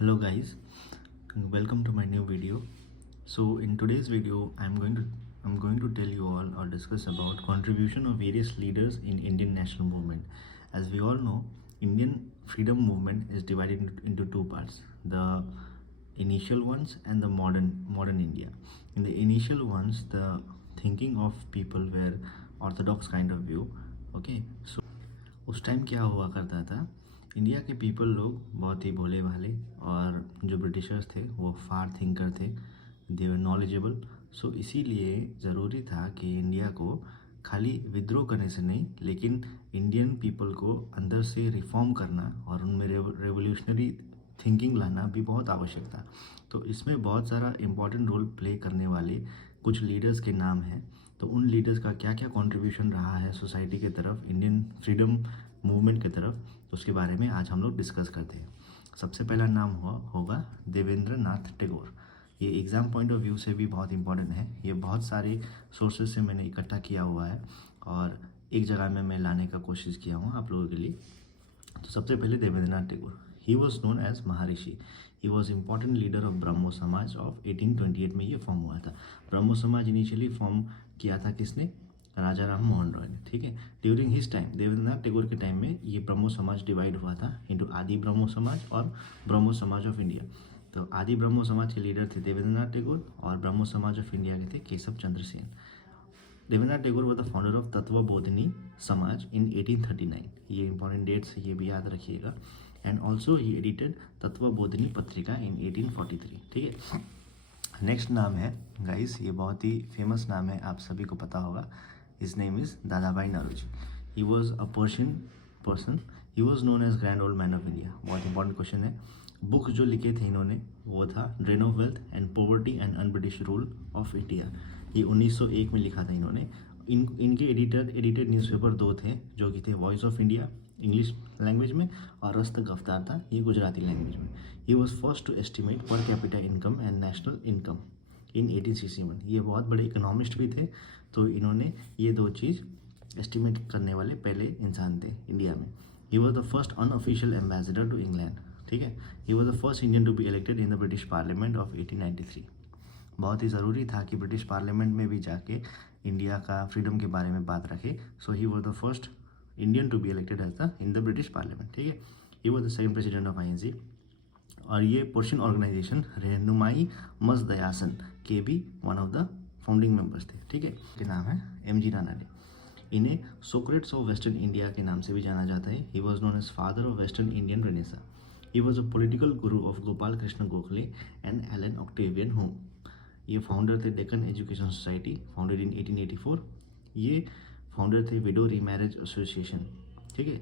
Hello guys, and welcome to my new video. So in today's video, I'm going to tell you all or discuss about contribution of various leaders in Indian national movement. As we all know, Indian freedom movement is divided into two parts: the initial ones and the modern India. In the initial ones, the thinking of people were orthodox kind of view. Okay, so उस time क्या हुआ करता था, India के people लोग बहुत ही भोले भाले, और जो ब्रिटिशर्स थे वो फार थिंकर थे, दे वर नॉलेजेबल। सो इसीलिए ज़रूरी था कि इंडिया को खाली विद्रोह करने से नहीं, लेकिन इंडियन पीपल को अंदर से रिफॉर्म करना और उनमें रेवोल्यूशनरी थिंकिंग लाना भी बहुत आवश्यक था। तो इसमें बहुत सारा इम्पॉर्टेंट रोल प्ले करने वाले कुछ लीडर्स के नाम हैं। तो उन लीडर्स का क्या क्या कंट्रीब्यूशन रहा है सोसाइटी की तरफ, इंडियन फ्रीडम मूवमेंट की तरफ, तो उसके बारे में आज हम लोग डिस्कस करते हैं। सबसे पहला नाम होगा देवेंद्र नाथ टैगोर। ये एग्ज़ाम पॉइंट ऑफ व्यू से भी बहुत इंपॉर्टेंट है। ये बहुत सारे सोर्सेज से मैंने इकट्ठा किया हुआ है और एक जगह में मैं लाने का कोशिश किया हूँ आप लोगों के लिए। तो सबसे पहले Devendra Nath Tagore, he was known as Maharshi. He was important leader of Brahmo Samaj of 1828 में ये फॉर्म हुआ था। ब्रह्मो समाज इनिशियली फॉर्म किया था किसने? राजा राम मोहन रॉय ने। ठीक है, during his time, Devendra Nath Tagore के टाइम में ये ब्रह्मो समाज डिवाइड हुआ था इंटू आदि ब्रह्मो समाज और ब्रह्मो समाज ऑफ इंडिया। तो आदि ब्रह्मो समाज के लीडर थे देवेंद्र नाथ टैगोर और ब्रह्मो समाज ऑफ इंडिया के थे Keshav Chandra Sen. Devendra Tagore was the founder of Tattvabodhini Samaj in 1839। ये इंपॉर्टेंट डेट्स, ये भी याद रखिएगा। And also he edited Tattvabodhini पत्रिका इन 1843। ठीक है, नेक्स्ट नाम है गाइस, ये बहुत ही फेमस नाम है, आप सभी को पता होगा। His name is Dadabhai Naoroji. He was a Persian person. He was known as grand old man of India. बहुत इंपॉर्टेंट क्वेश्चन है। बुक जो लिखे थे इन्होंने वो था drain of wealth and poverty and unBritish rule of India. ये 1901 में लिखा था इन्होंने। इनके एडिटेड न्यूज़पेपर दो थे जो कि थे voice of India English language में और रस्त गफ्तार था ये गुजराती लैंग्वेज में। He was first to estimate per capita income and national income in 1861। ये बहुत बड़े इकोनॉमिस्ट भी थे, तो इन्होंने ये दो चीज़ एस्टिमेट करने वाले पहले इंसान थे इंडिया में। He was the first unofficial ambassador to England. ठीक है, he was the first Indian to be elected in the British parliament of 1893। बहुत ही ज़रूरी था कि ब्रिटिश पार्लियामेंट में भी जाके इंडिया का फ्रीडम के बारे में बात रखे। So he was the first Indian to be elected as the in the British parliament. ठीक है, he was the second president of INC. और ये पर्शियन ऑर्गेनाइजेशन रहनुमाई मजदयासन के भी one of the founding members थे। ठीक है, के नाम है एम.जी. रानडे। इन्हें सोक्रेट्स ऑफ वेस्टर्न इंडिया के नाम से भी जाना जाता है। He was known as father of western Indian renaissance. He was a political guru of Gopal Krishna Gokhale and Allan Octavian Hume. ये फाउंडर थे Deccan education society founded in 1884। ये फाउंडर थे विडो रीमैरिज एसोसिएशन। ठीक है,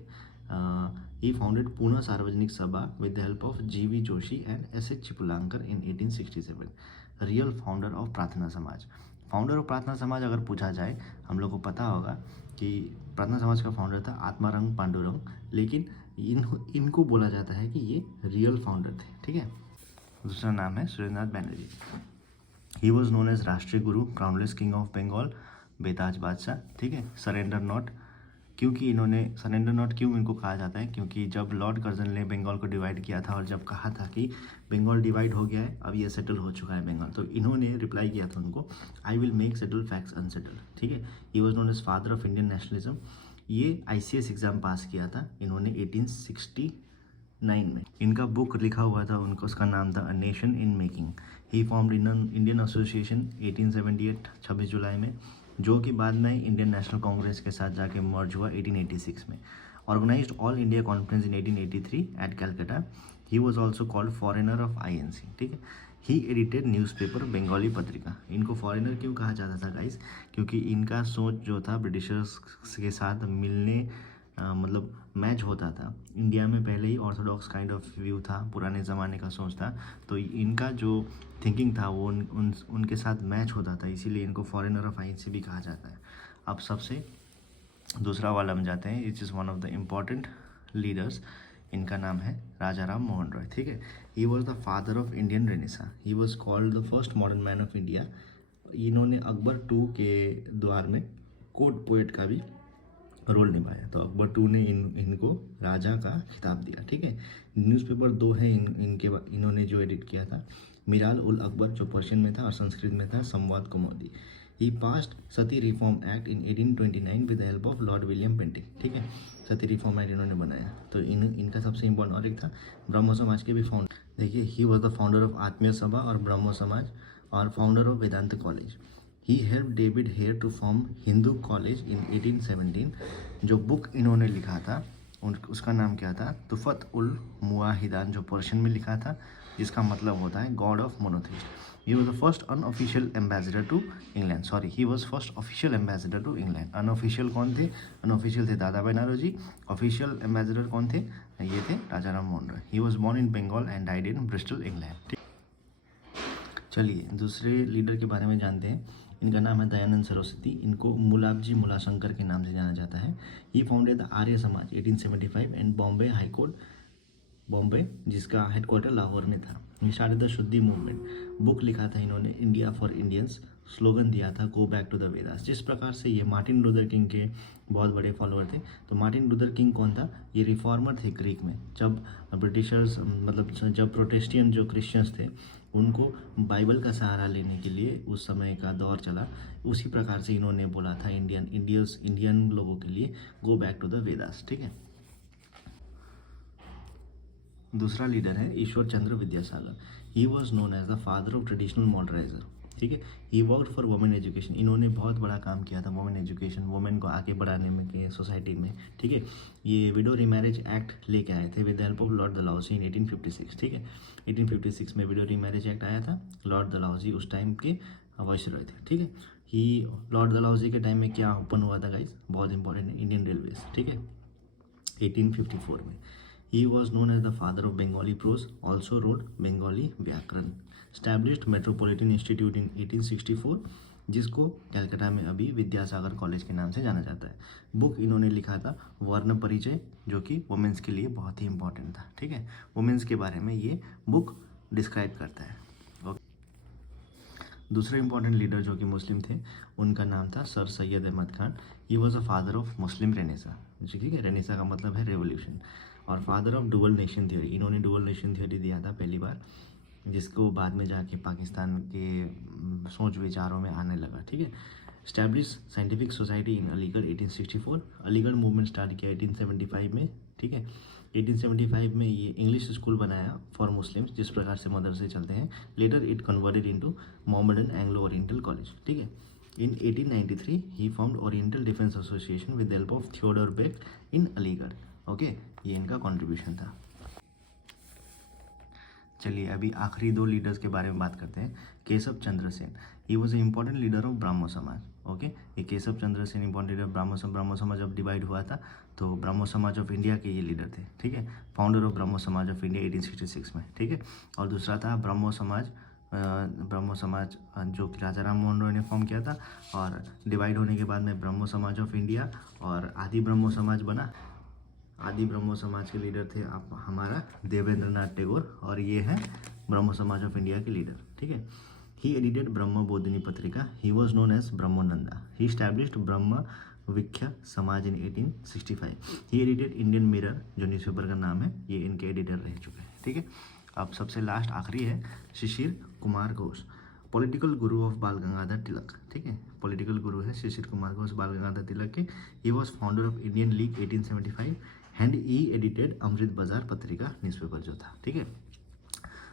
ही founded Poona Sarvajanik Sabha with the help of G V. Joshi and S H. Chiplunkar in 1867। Real founder of Prarthana Samaj. Founder of Prarthana समाज अगर पूछा जाए, हम लोग को पता होगा कि प्रार्थना समाज का फाउंडर था आत्मारंग पांडुरंग, लेकिन इनको बोला जाता है कि ये रियल फाउंडर थे। ठीक है, दूसरा नाम है Surendranath Banerjee. He was known as राष्ट्रीय गुरु, क्राउनलेस किंग ऑफ बंगाल, बेताज बादशाह। ठीक है, सरेंडर नॉट, क्योंकि इन्होंने सरेंडर नॉट क्यों इनको कहा जाता है, क्योंकि जब लॉर्ड कर्जन ने बंगाल को डिवाइड किया था और जब कहा था कि बंगाल डिवाइड हो गया है, अब ये सेटल हो चुका है बंगाल, तो इन्होंने रिप्लाई किया था उनको, I will make settle facts unsettle. ठीक है, he was known as father of Indian nationalism. ये ICS एग्ज़ाम पास किया था इन्होंने 1869 में। इनका बुक लिखा हुआ था उनको, उसका नाम था a nation in making. He formed Indian association 1878 26 जुलाई में, जो कि बाद में इंडियन नेशनल कांग्रेस के साथ जाके मर्ज हुआ 1886 में। Organised all India conference in 1883 at Calcutta. He was also called foreigner of INC। ठीक है, ही एडिटेड न्यूज़पेपर बंगाली पत्रिका। इनको फॉरेनर क्यों कहा जाता था गाइस? क्योंकि इनका सोच जो था ब्रिटिशर्स के साथ मिलने मतलब मैच होता था। इंडिया में पहले ही ऑर्थोडॉक्स काइंड ऑफ व्यू था, पुराने ज़माने का सोच था, तो इनका जो थिंकिंग था वो उनके साथ मैच होता था, इसीलिए इनको फॉरेनर ऑफ INC भी कहा जाता है। अब सबसे दूसरा वाला में जाते हैं, it is one of the important leaders. इनका नाम है राजा राम मोहन रॉय। ठीक है, he was the father of Indian renaissance. He was called the first modern man of India. इन्होंने अकबर II के द्वार में कोर्ट पोएट का भी रोल निभाया। तो अकबर टू ने इनको राजा का खिताब दिया। ठीक है, न्यूज़पेपर दो है इन्होंने जो एडिट किया था, मिराल उल अकबर जो पर्शियन में था और संस्कृत में था, Sambad Kaumudi. He passed sati reform act in 1829 with the help of Lord William Bentinck. ठीक है, सती रिफॉर्म एक्ट इन्होंने बनाया। तो इनका सबसे इंपॉर्टेंट और एक था ब्रह्मो समाज के भी फाउंडर। देखिए, he was the founder of Atmiya Sabha और ब्रह्मो समाज और founder of Vedanta college. He help David Hare to form Hindu college in 1817। जो बुक इन्होंने लिखा था उसका नाम क्या था, तुफत उल मुआहिदान, जो पर्शियन में लिखा था, जिसका मतलब होता है god of monotheist. He was the first unofficial ambassador to England. Sorry, he was first official ambassador to England. Unofficial कौन थे? अनऑफिशियल थे दादा भाई नौरोजी। ऑफिशियल एम्बेसडर कौन थे? ये थे Raja Ram Mohan Roy. He was born in Bengal and died in Bristol, England. चलिए दूसरे लीडर के बारे में जानते हैं। इनका नाम है दयानंद सरस्वती। इनको मुलाबजी मुलाशंकर के नाम से जाना जाता है। ही founded the Arya Samaj 1875 and Bombay high court, Bombay, जिसका हेडक्वार्टर लाहौर में था। He started the Shuddhi movement. Book लिखा था इन्होंने इंडिया फॉर इंडियंस। स्लोगन दिया था go back to the Vedas. जिस प्रकार से ये मार्टिन लूथर किंग के बहुत बड़े फॉलोअर थे। तो मार्टिन लूथर किंग कौन था? ये रिफॉर्मर थे ग्रीक में। जब ब्रिटिशर्स मतलब जब प्रोटेस्टियन जो क्रिश्चियंस थे उनको बाइबल का सहारा लेने के लिए उस समय का दौर चला, उसी प्रकार से इन्होंने बोला था इंडियन लोगों के लिए go back to the Vedas. ठीक है, दूसरा लीडर है Ishwar Chandra Vidyasagar. He was known as the father of traditional moderniser. ठीक है, he worked for women education. इन्होंने बहुत बड़ा काम किया था वुमेन एजुकेशन, वुमेन को आगे बढ़ाने में के सोसाइटी में। ठीक है, ये विडो रीमैरिज एक्ट लेके आए थे with the help of Lord Dalhousie in 1856। ठीक है, 1856 में विडो रीमैरिज एक्ट आया था। लॉर्ड डलहौजी उस टाइम के वाइसरॉय थे। ठीक है, ही लॉर्ड डलहौजी के टाइम में क्या ओपन हुआ था गाइज, बहुत इंपॉर्टेंट है, इंडियन रेलवेज। ठीक है, 1854 में। He was known as the father of Bengali prose, also wrote Bengali व्याकरण। Established Metropolitan Institute in 1864, जिसको कलकत्ता में अभी विद्यासागर कॉलेज के नाम से जाना जाता है। बुक इन्होंने लिखा था वर्ण परिचय, जो कि वुमेंस के लिए बहुत ही इंपॉर्टेंट था। ठीक है, वुमेंस के बारे में ये बुक डिस्क्राइब करता है। दूसरे इंपॉर्टेंट लीडर जो कि मुस्लिम थे, उनका नाम था sir Syed Ahmad Khan. He was a father of Muslim renaissance. ठीक है, रेनेसा का मतलब है रेवोल्यूशन, और father of dual nation theory. इन्होंने डुअल नेशन थ्योरी दिया था पहली बार, जिसको बाद में जाके पाकिस्तान के सोच विचारों में आने लगा। ठीक है, establish scientific society in Aligarh 1864। Aligarh movement start किया 1875 में। ठीक है, 1875 में ये इंग्लिश स्कूल बनाया फॉर मुस्लिम्स, जिस प्रकार से मदरसे चलते हैं। Later it converted into Mohammedan Anglo Oriental college. ठीक है, in 1893 he formed oriental defence association with help of Theodore Beck in Aligarh. Okay, ये इनका कंट्रीब्यूशन था। चलिए अभी आखिरी दो लीडर्स के बारे में बात करते हैं। Keshav Chandra Sen. He was a important leader of Brahmo Samaj. Okay, ये केशव चंद्र सेन इंपॉर्टेंट लीडर ब्राह्मो समाज जब डिवाइड हुआ था तो ब्राह्मो समाज ऑफ इंडिया के ये लीडर थे। ठीक है, फाउंडर ऑफ ब्राह्मो समाज ऑफ इंडिया 1866 में। ठीक है, और दूसरा था ब्राह्मो समाज जो कि राजा राम मोहन रॉय ने फॉर्म किया था, और डिवाइड होने के बाद में ब्राह्मो समाज ऑफ इंडिया और आदि ब्रह्मो समाज बना। आदि ब्रह्मो समाज के लीडर थे आप हमारा देवेंद्र नाथ टैगोर, और ये है ब्रह्मो समाज ऑफ इंडिया के लीडर। ठीक है, ही edited Brahma Bodhini Patrika. He was known as Brahmananda. He established Brahma Vikhya Samaj in 1865। He edited Indian Mirror, जो न्यूज़पेपर का नाम है, ये इनके एडिटर रह चुके हैं। ठीक है, अब सबसे लास्ट आखिरी है शिशिर कुमार घोष, पॉलिटिकल गुरु ऑफ बाल गंगाधर तिलक। ठीक है, पॉलिटिकल गुरु है शिशिर कुमार घोष बाल गंगाधर तिलक के। He was founder of Indian league 1875 and he edited Amrit Bazar Patrika newspaper जो था। ठीक है,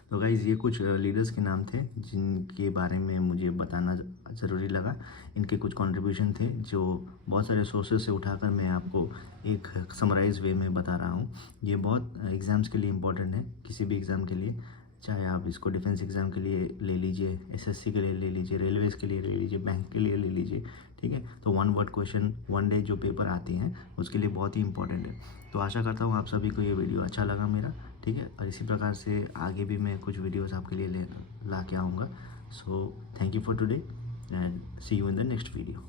तो गाइज़ ये कुछ लीडर्स के नाम थे जिनके बारे में मुझे बताना ज़रूरी लगा। इनके कुछ कंट्रीब्यूशन थे जो बहुत सारे सोर्सेज से उठाकर मैं आपको एक समराइज वे में बता रहा हूँ। ये बहुत एग्ज़ाम्स के लिए इम्पोर्टेंट है, किसी भी एग्ज़ाम के लिए, चाहे आप इसको डिफेंस एग्ज़ाम के लिए ले लीजिए, एसएससी के लिए ले लीजिए, रेलवेज़ के लिए ले लीजिए, बैंक के लिए ले लीजिए। ठीक है, तो one word question one day जो पेपर आती हैं उसके लिए बहुत ही इंपॉर्टेंट है। तो आशा करता हूँ आप सभी को ये वीडियो अच्छा लगा मेरा। ठीक है, और इसी प्रकार से आगे भी मैं कुछ वीडियोस आपके लिए ला के आऊँगा। So thank you for today and see you in the next video.